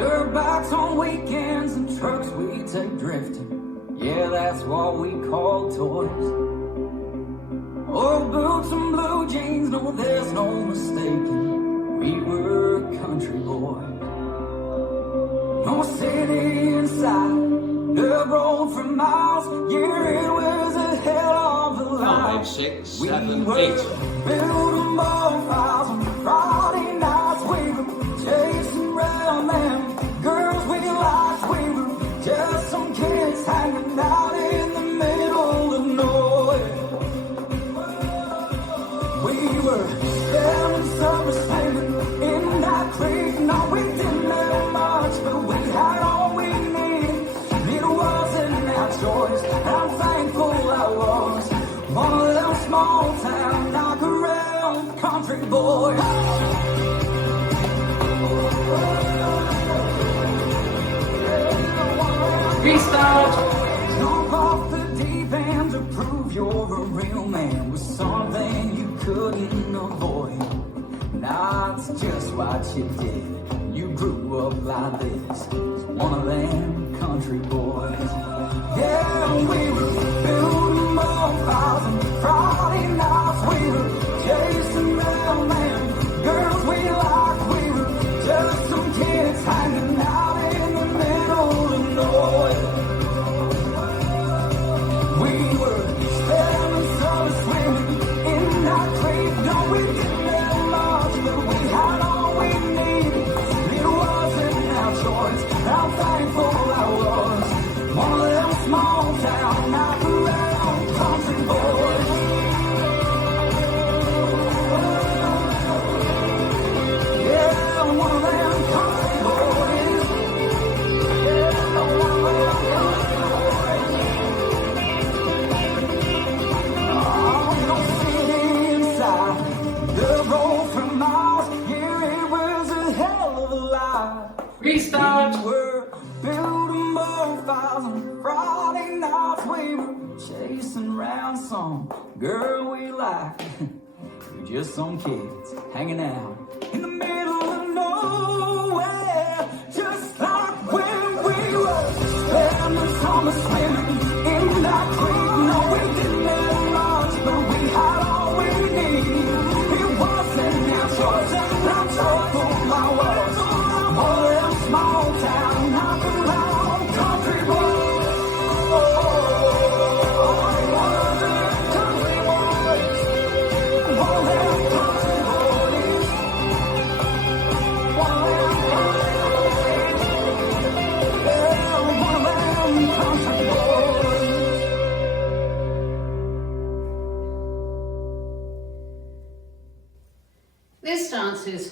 Dirt bikes on weekends and trucks we take drifting. Yeah, that's what we call toys. Old boots and blue jeans, no, there's no mistaking. We were country boys. No city inside, dirt road for miles. Yeah, it was a hell of a life. 5, 6, 7, 8. We were building bonfires on Friday nights. We were chasing around them girls we liked. We were just some kids hanging out in the middle of nowhere. We were spending summer swimming in that creek. No, we didn't have much, but we had all we needed. It wasn't our choice, and I'm thankful I was one of them small town knock around country boys. Restart! Jump off the deep end to prove you're a real man was something you couldn't avoid. Nah, it's just what you did. You grew up like this, one of them country boys. Yeah, we were building bonfires and Friday nights. We were chasing around them girls we liked. We were just some kids hanging out in the middle of nowhere. We were spending summer swimming in that creek. No, we didn't have much, but we had all we needed. It wasn't our choice. I'm thankful I was one of them small town knock around country boys. Yeah, one of them country boys. Yeah, one of them country boys. Oh, no city inside, the road for miles. Yeah, it was a hell of a life. Restart! We were building bonfires on Friday nights. We were chasing around some girl we liked. We were just some kids hanging out in the middle of nowhere. Just like when we were spending summer swimming in that creek. No, we didn't have much, but we had all we needed. It wasn't our choice, and I'm joyful I was one of them small town knock around country boys. One of them country boys. One of them country boys. One of them country boys. Yeah, one of them country boys. This dance is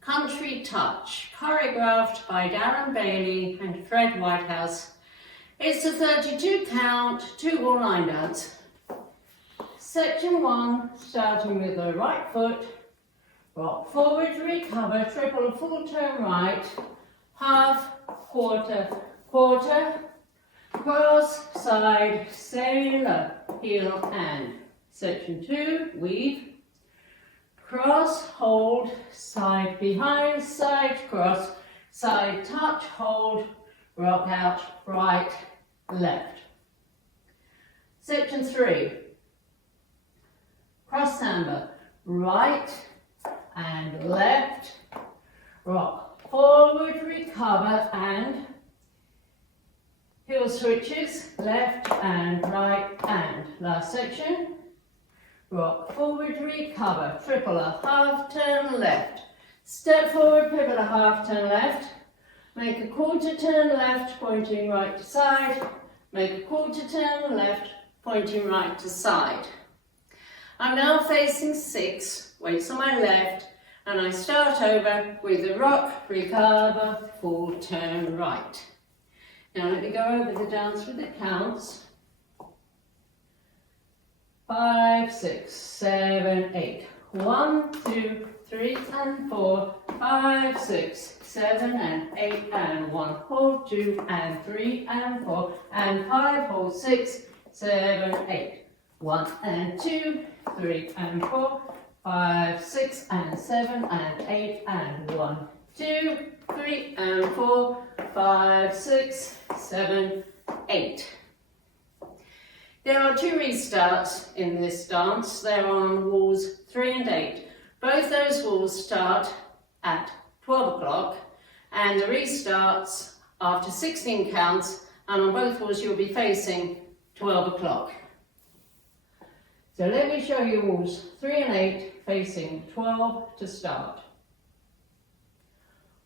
Country Touch, choreographed by Darren Bailey and Fred Whitehouse. It's a 32 count, 2-wall line dance. Section 1, starting with the right foot, rock forward, recover, triple full turn right, half, quarter, quarter, cross, side, sailor, heel, and. Section 2, weave, cross, hold, side behind, side cross, side touch, hold, rock out, right, left. Section 3, cross samba, right and left, rock forward, recover, and heel switches, left and right and. Last section. Rock forward, recover, triple a half turn left. Step forward, pivot a half turn left. Make a quarter turn left, pointing right to side. Make a quarter turn left, pointing right to side. I'm now facing 6, weights on my left, and I start over with the rock, recover, full turn right. Now let me go over the dance with the counts. 5, 6, 7, 8. 1, 2, 3 and 4, 5, 6, 7 and 8 and 1, hold 2 and 3 and 4 and 5, hold 6, 7, 8. 1 and 2, 3 and 4, 5, 6 and 7 and 8 and 1, 2, 3 and 4, 5, 6, 7, 8. There are 2 restarts in this dance. They're on walls 3 and 8. Both those walls start at 12 o'clock and the restarts after 16 counts, and on both walls you'll be facing 12 o'clock. So let me show you walls 3 and 8 facing 12 to start.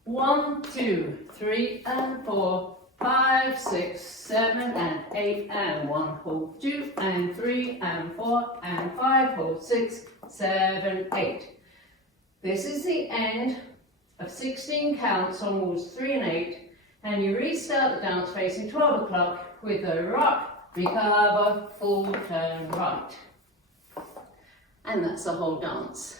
1, 2, 3 and 4, 5, 6, 7 and 8 and 1, hold 2 and 3 and 4 and 5, hold 6, 7, 8. This is the end of 16 counts on walls 3 and 8, and you restart the dance facing 12 o'clock with a rock, recover, full turn right. And that's the whole dance.